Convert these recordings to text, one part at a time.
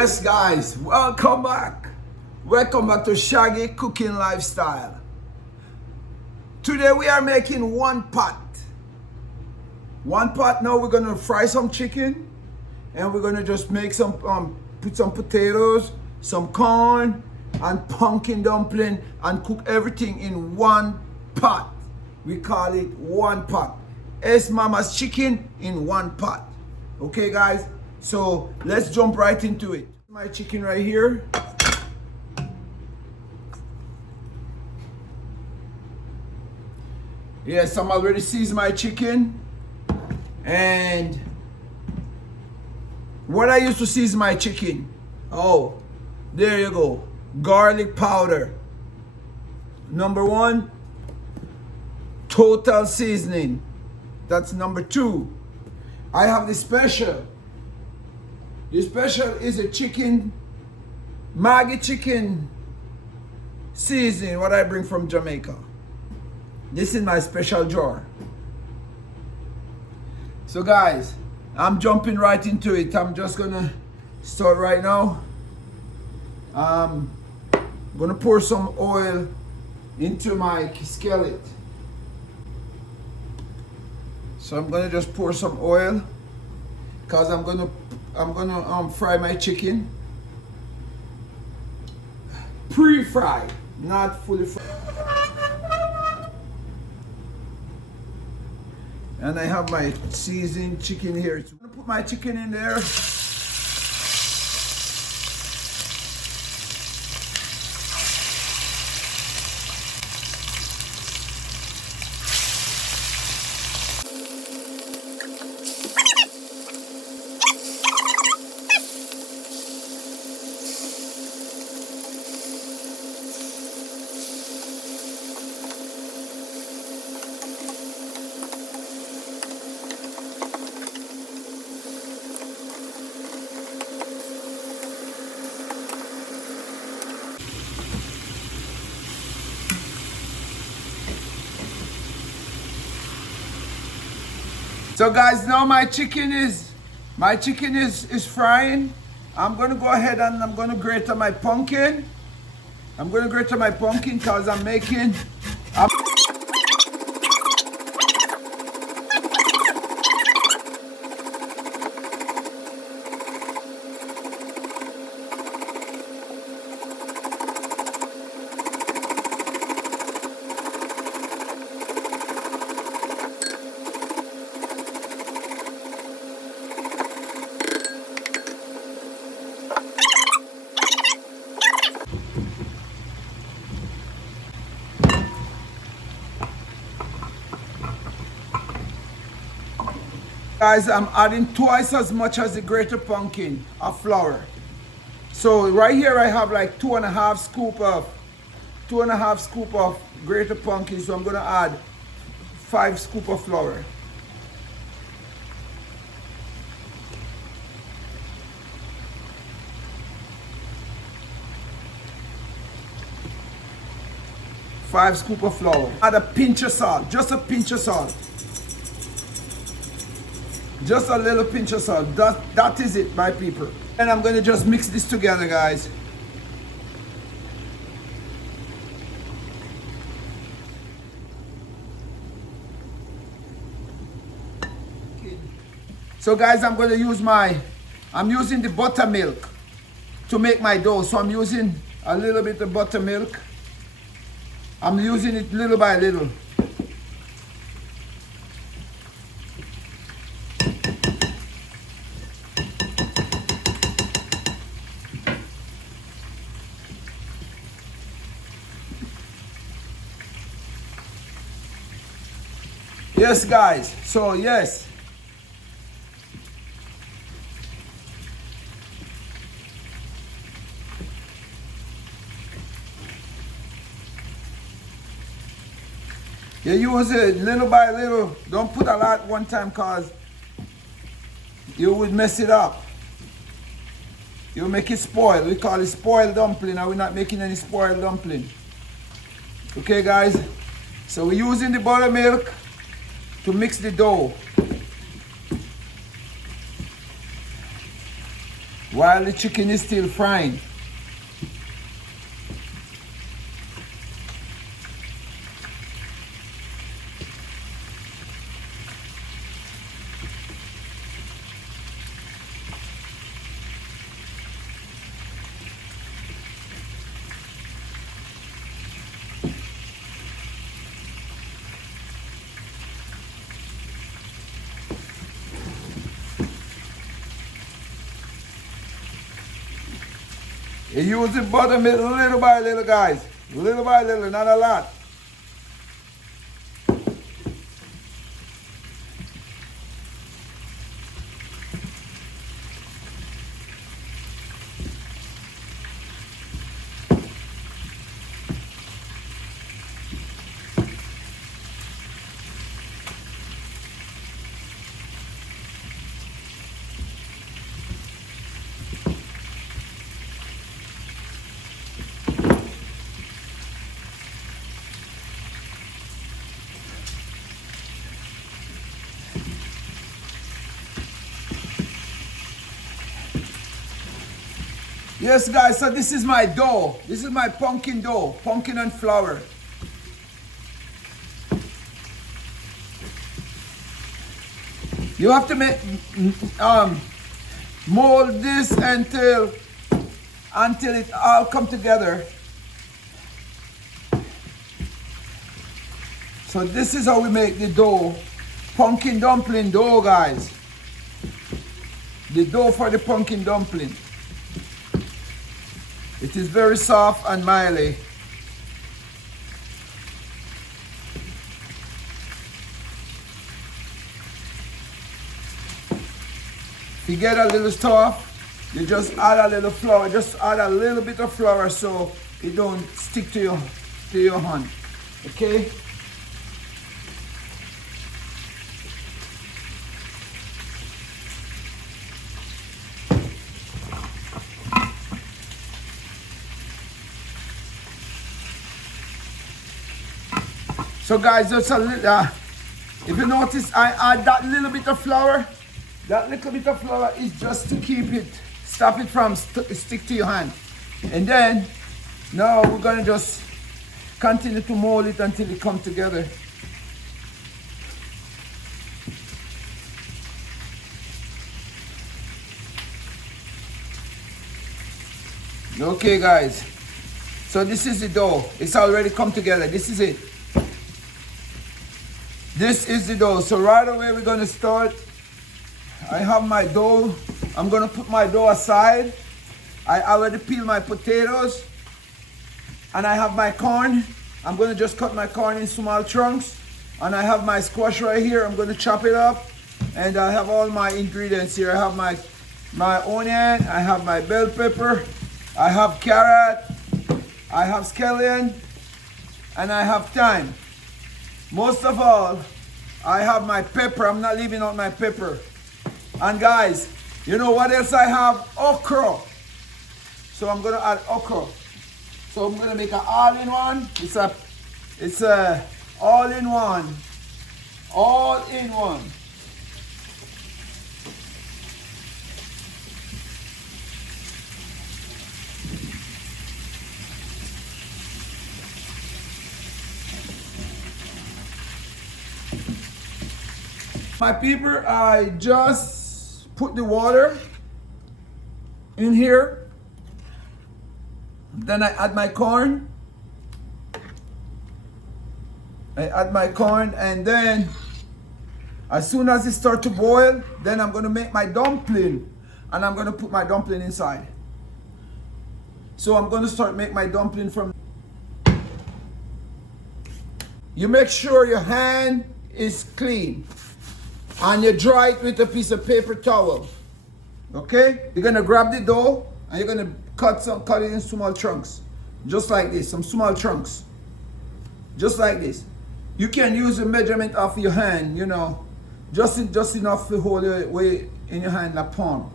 Yes guys, welcome back. Welcome back to Shaggy Cooking Lifestyle. Today we are making one pot. One pot. Now we're gonna fry some chicken and we're gonna just make some put some potatoes, some corn and pumpkin dumpling and cook everything in one pot. We call it one pot. Es Mama's chicken in one pot. Okay guys, so let's jump right into it. My chicken right here. Yes, I'm already seasoned my chicken. And what I used to season my chicken. Oh, there you go. Garlic powder. Number one, total seasoning. That's number two. I have the special. The special is a chicken, Maggi chicken seasoning, what I bring from Jamaica. This is my special jar. So guys, I'm jumping right into it. I'm just gonna start right now. I'm gonna pour some oil into my skillet. So I'm gonna just pour some oil because I'm gonna fry my chicken. Pre-fried, not fully fried. And I have my seasoned chicken here. So I'm gonna put my chicken in there. So guys, now my chicken is frying. I'm gonna go ahead and I'm gonna grate my pumpkin. I'm gonna grate my pumpkin because I'm making. Guys, I'm adding twice as much as the grated pumpkin of flour. So right here I have like 2.5 scoop of grated pumpkin. So I'm gonna add 5 scoop of flour. Five scoop of flour. Add a pinch of salt, just a pinch of salt. Just a little pinch of salt. That is it, my people. And I'm gonna just mix this together, guys. So guys, I'm using the buttermilk to make my dough. So I'm using a little bit of buttermilk. I'm using it little by little. Yes guys, so yes. You use it little by little. Don't put a lot one time cause you would mess it up. You make it spoil. We call it spoiled dumpling and we're not making any spoiled dumpling. Okay guys, so we're using the buttermilk to mix the dough. while the chicken is still frying. You use the butter little by little, guys. Little by little, not a lot. Yes, guys, so this is my dough. This is my pumpkin dough, pumpkin and flour. You have to make mold this until it all come together. So this is how we make the dough, pumpkin dumpling dough, guys. The dough for the pumpkin dumpling. It is very soft and miley. If you get a little soft, you just add a little flour. Just add a little bit of flour so it don't stick to your hand. Okay? So guys, just a little, if you notice, I add that little bit of flour. That little bit of flour is just to keep it, stop it from stick to your hand. And then, now we're gonna just continue to mold it until it comes together. Okay guys, so this is the dough. It's already come together. This is it. This is the dough. So right away we're gonna start. I have my dough. I'm gonna put my dough aside. I already peeled my potatoes. And I have my corn. I'm gonna just cut my corn in small chunks. And I have my squash right here. I'm gonna chop it up. And I have all my ingredients here. I have my onion, I have my bell pepper, I have carrot, I have scallion, and I have thyme. Most of all, I have my pepper. I'm not leaving out my pepper. And guys, you know what else I have? Okra. So I'm gonna add okra. So I'm gonna make an all-in-one. It's a all-in-one. All-in-one. My people, I just put the water in here. Then I add my corn. I add my corn, and then as soon as it starts to boil, then I'm gonna make my dumpling, and I'm gonna put my dumpling inside. So I'm gonna start make my dumpling from. You make sure your hand is clean. And you dry it with a piece of paper towel. Okay? You're gonna grab the dough and you're gonna cut it in small chunks. Just like this, some small chunks. Just like this. You can use the measurement of your hand, you know, just enough to hold it weight in your hand like palm.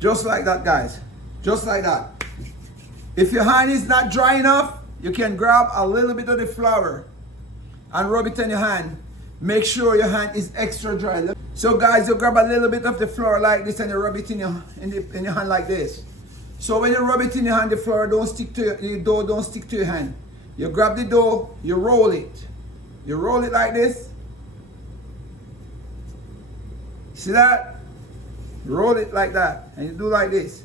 Just like that, guys. Just like that. If your hand is not dry enough, you can grab a little bit of the flour and rub it in your hand. make sure your hand is extra dry. So guys, you grab a little bit of the flour like this and you rub it in your hand like this. So when you rub it in your hand, the flour don't stick to the dough don't stick to your hand. You grab the dough, you roll it. You roll it like this. See that? You roll it like that and you do like this.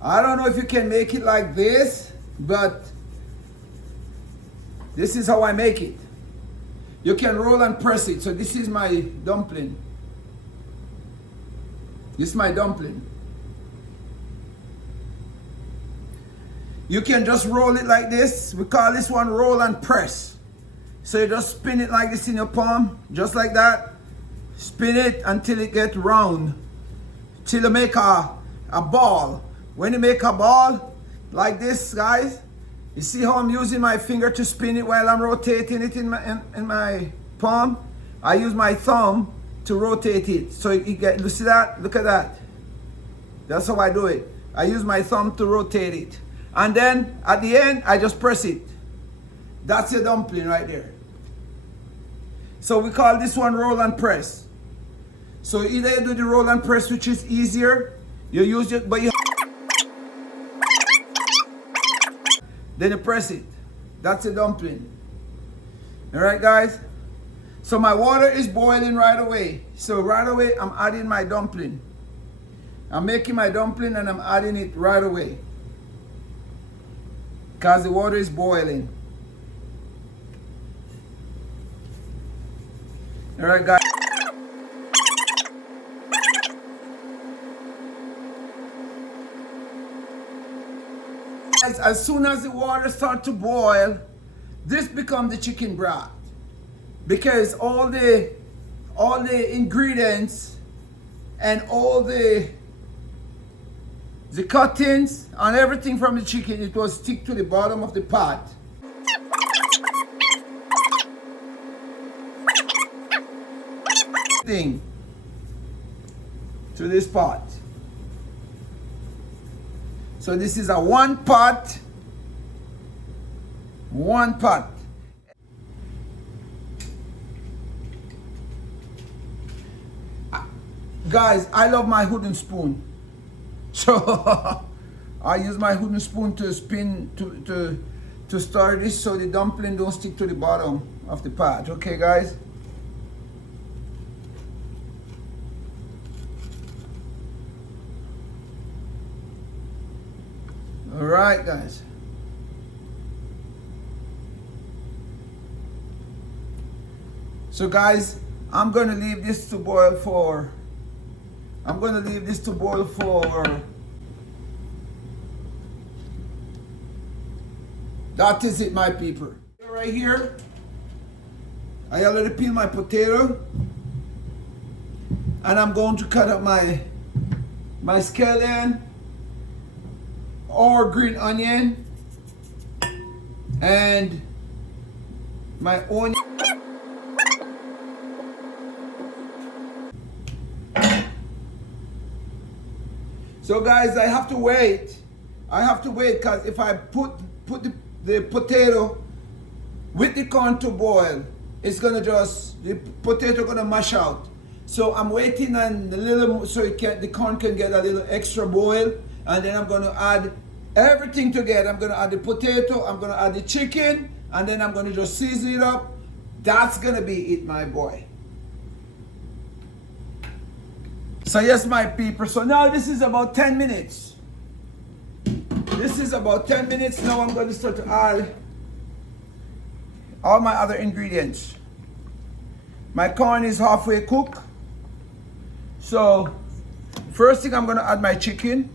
I don't know if you can make it like this, but this is how I make it. You can roll and press it. So this is my dumpling. This is my dumpling. You can just roll it like this. We call this one roll and press. So you just spin it like this in your palm, just like that. Spin it until it gets round. Till you make a ball. When you make a ball like this, guys, you see how I'm using my finger to spin it while I'm rotating it in my palm? I use my thumb to rotate it. So you see that? Look at that. That's how I do it. I use my thumb to rotate it. And then at the end, I just press it. That's your dumpling right there. So we call this one roll and press. So either you do the roll and press, which is easier, you use it, but you then you press it. That's a dumpling. All right, guys? So my water is boiling right away. So right away, I'm adding my dumpling. I'm making my dumpling and I'm adding it right away. Because the water is boiling. All right, guys. As soon as the water starts to boil, this becomes the chicken broth, because all the ingredients and all the cuttings and everything from the chicken, it will stick to the bottom of the pot. Thing to this pot. So this is a one pot. Guys, I love my wooden spoon. So I use my wooden spoon to spin to stir this so the dumpling don't stick to the bottom of the pot. Okay, guys? All right, guys. So guys, I'm going to leave this to boil for that is it, my people. Right here, I already peeled my potato and I'm going to cut up my scallion or green onion and my onion. So guys, I have to wait because if I put the potato with the corn to boil, it's gonna the potato gonna mash out. So I'm waiting on a little so the corn can get a little extra boil, and then I'm gonna add everything together. I'm gonna add the potato, I'm gonna add the chicken, and then I'm gonna just season it up. That's gonna be it, my boy. So yes, my people, so now this is about 10 minutes. This is about 10 minutes. Now I'm going to start to add all my other ingredients. My corn is halfway cooked. So first thing, I'm going to add my chicken.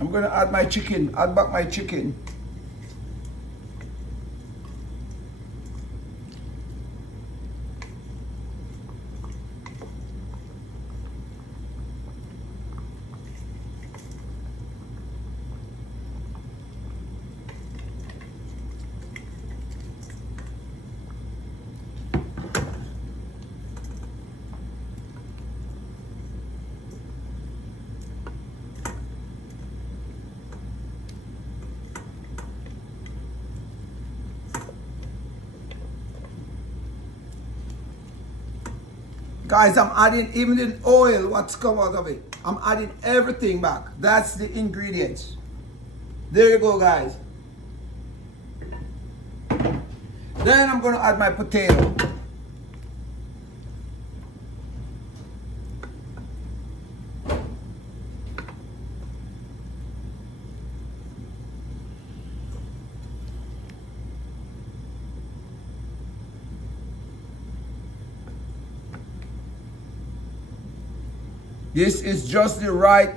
I'm going to add back my chicken. Guys, I'm adding even the oil, what's come out of it. I'm adding everything back. That's the ingredients. There you go, guys. Then I'm going to add my potato. This is just the right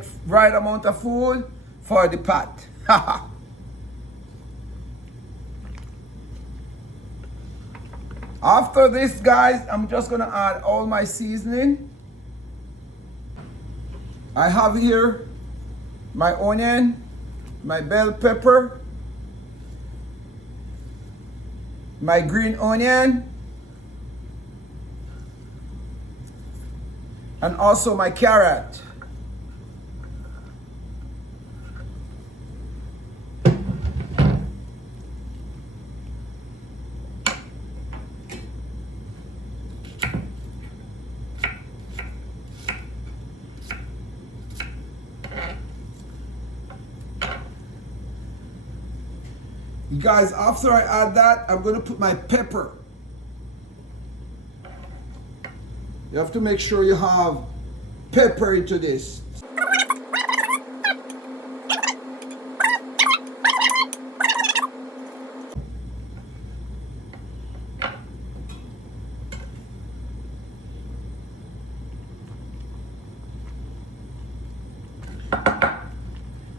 amount of food for the pot. After this, guys, I'm just gonna add all my seasoning. I have here my onion, my bell pepper, my green onion, and also my carrot. Guys, after I add that, I'm going to put my pepper. You have to make sure you have pepper into this.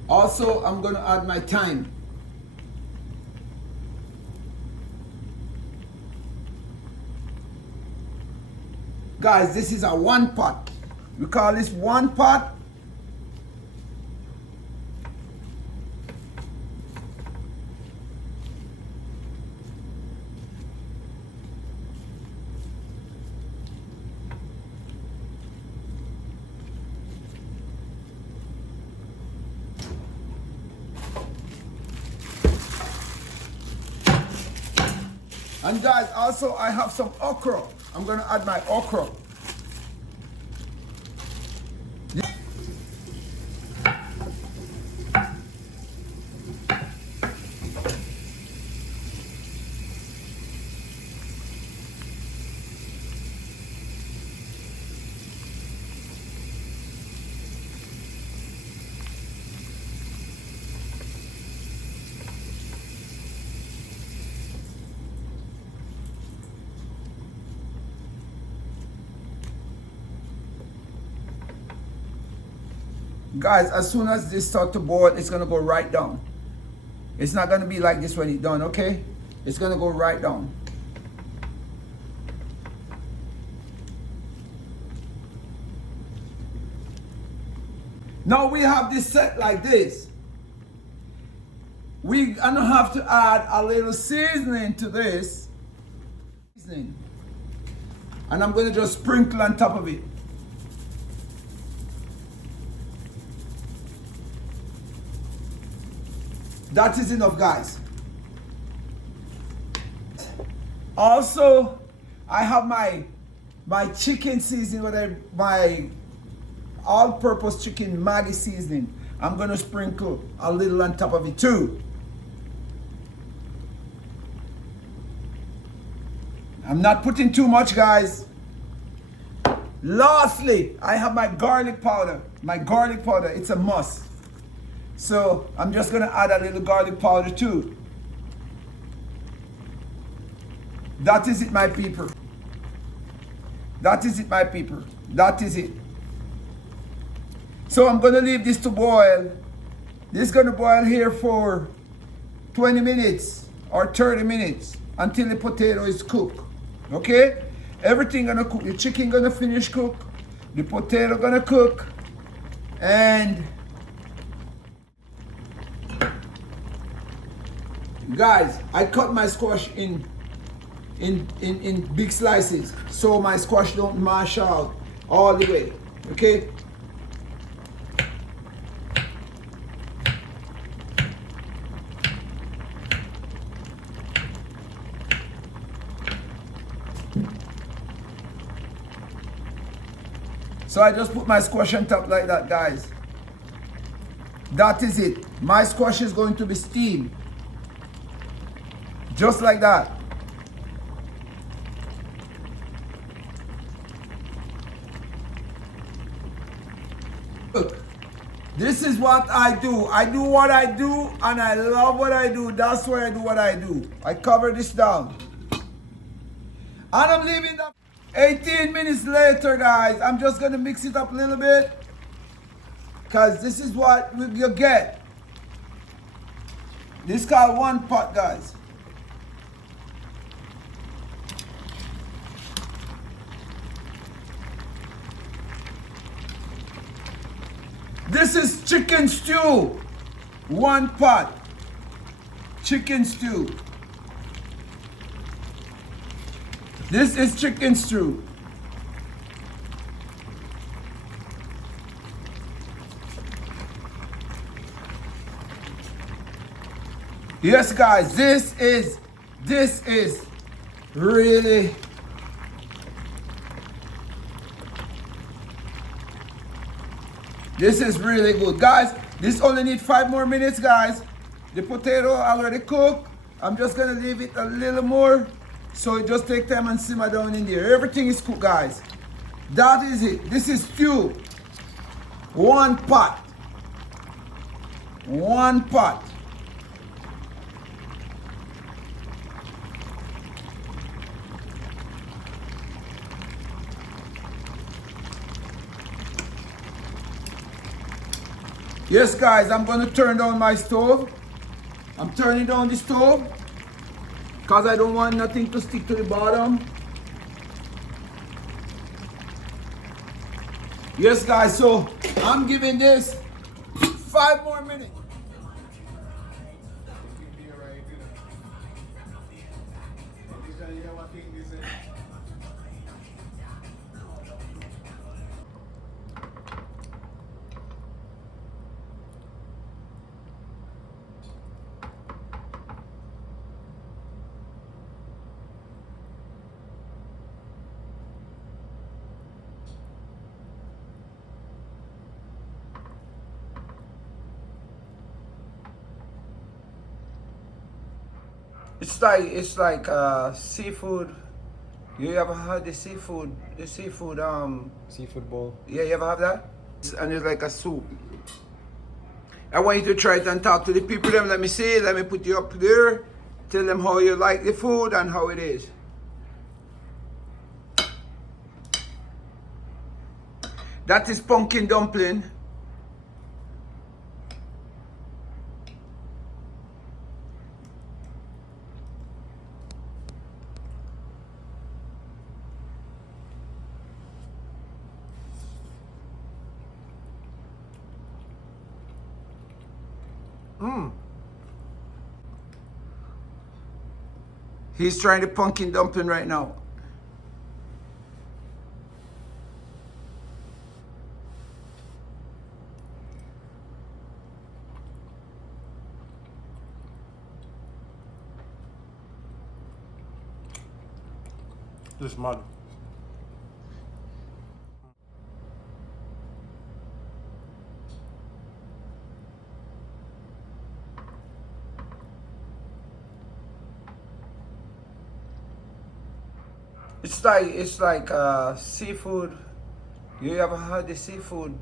Also, I'm going to add my thyme. Guys, this is a one pot. We call this one pot. And guys, also I have some okra. I'm gonna add my okra. Guys, as soon as this starts to boil, it's gonna go right down. It's not gonna be like this when it's done, okay? It's gonna go right down. Now we have this set like this. We're gonna have to add a little seasoning to this. And I'm gonna just sprinkle on top of it. That is enough, guys. Also, I have my chicken seasoning, my all-purpose chicken Maggi seasoning. I'm gonna sprinkle a little on top of it too. I'm not putting too much, guys. Lastly, I have my garlic powder. My garlic powder, it's a must. So I'm just gonna add a little garlic powder too. That is it, my people. That is it, my people. That is it. So I'm gonna leave this to boil. This is gonna boil here for 20 minutes or 30 minutes until the potato is cooked. Okay? Everything gonna cook. The chicken gonna finish cook. The potato gonna cook. And guys, I cut my squash in big slices so my squash don't mash out all the way. Okay? So I just put my squash on top like that, guys. That is it. My squash is going to be steamed. Just like that. Look, this is what I do. I do what I do and I love what I do. That's why I do what I do. I cover this down. And I'm leaving that 18 minutes later, guys. I'm just gonna mix it up a little bit. Cause this is what you get. This is called one pot, guys. This is chicken stew. One pot. Chicken stew. This is chicken stew. Yes, guys, this is really good, guys. This only needs 5 more minutes, guys. The potato already cooked. I'm just gonna leave it a little more, so it just take time and simmer down in there. Everything is cooked, guys. That is it. This is stew. One pot. One pot. Yes, guys, I'm going to turn down my stove. I'm turning down the stove because I don't want nothing to stick to the bottom. Yes, guys, so I'm giving this 5 more minutes. It's like seafood. You ever had the seafood Seafood bowl. yeah, you ever have that? And it's like a soup. I want you to try it and talk to the people. Them, let me see. Let me put you up there. Tell them how you like the food and how it is. That is pumpkin dumpling. He's trying the pumpkin dumpling right now. This mud. It's like seafood. You ever had the seafood?